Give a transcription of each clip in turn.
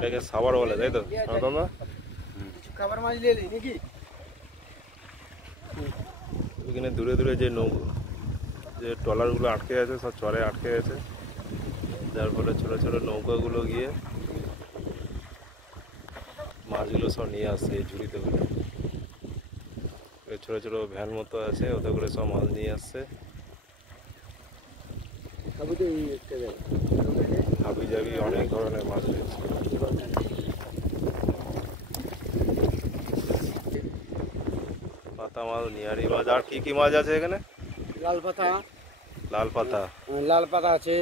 এটাকে সাবার বলে, তাই তো দাদা? কিছু খাবার মাছ নিয়ে এলি নাকি? এখানে দূরে দূরে যে যে ট্রলারগুলো আটকে আছে, সব চরে আটকে গেছে, যার ফলে ছোটো ছোটো নৌকাগুলো গিয়ে মাছগুলো সব নিয়ে আসছে এই ঝুড়িতে করে। ছোটো ছোটো ভ্যান মতো আছে, ওতে করে সব মাছ নিয়ে আসছে। হাবি জাবি অনেক ধরনের মাছ রয়েছে। পাতা মাছ, নিয়ারি মাছ, আর কি কি মাছ আছে এখানে? লাল পাতা, লাল পাতা, লাল পাতা আছে,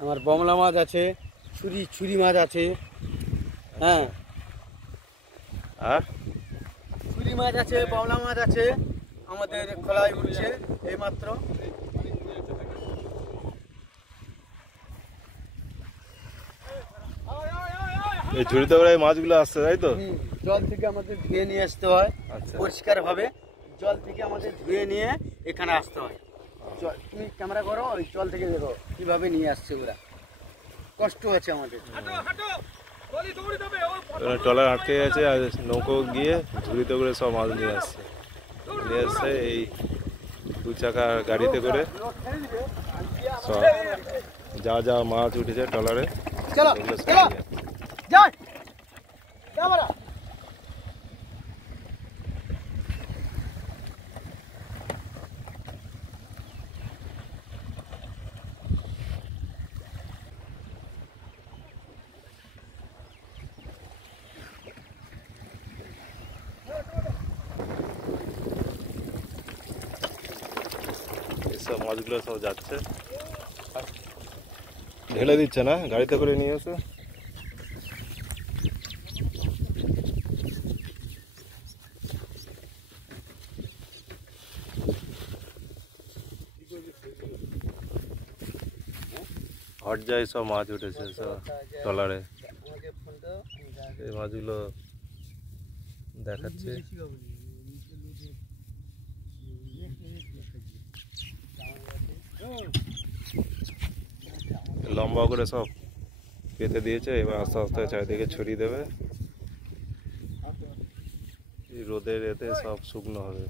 আমার বমলা মাছ আছে, ছুরি মাছ আছে। হ্যাঁ, আর ছুরি মাছ আছে, বমলা মাছ আছে, আমাদের খোলায় উঠছে এইমাত্র। এই ঝুড়িতে করে এই মাছগুলো আসছে, তাই তো? জল থেকে আমাদের ধুয়ে নিয়ে আসতে হয়। আচ্ছা, পরিষ্কার ভাবে জল থেকে আমাদের ধুয়ে নিয়ে এখানে আসতে হয়। তুমি ক্যামেরা করো, ওই জল থেকে দেখো কিভাবে নিয়ে আসছে ওরা। কষ্ট হচ্ছে আমাদের। ট্রলার আটকে গেছে, আর নৌকো গিয়ে ঝুড়িতে করে সব মাছ নিয়ে আসছে। নিয়ে আসছে এই 2 চাকা গাড়িতে করে সব যা যা মাছ উঠেছে ট্রলারে, চলো এগুলো সব চলো নিয়ে যাই ক্যামেরা। এইসব মাছগুলো সব যাচ্ছে, ঢেলে দিচ্ছে না, গাড়িতে করে নিয়ে এসে। হট যায় সব মাছ উঠেছে সব ট্রলারে। এই মাছগুলো দেখাচ্ছে। লম্বা করে সব পেতে দিয়েছে, এবার আস্তে আস্তে চারিদিকে ছড়িয়ে দেবে। এই রোদের এতে সব শুকনো হবে।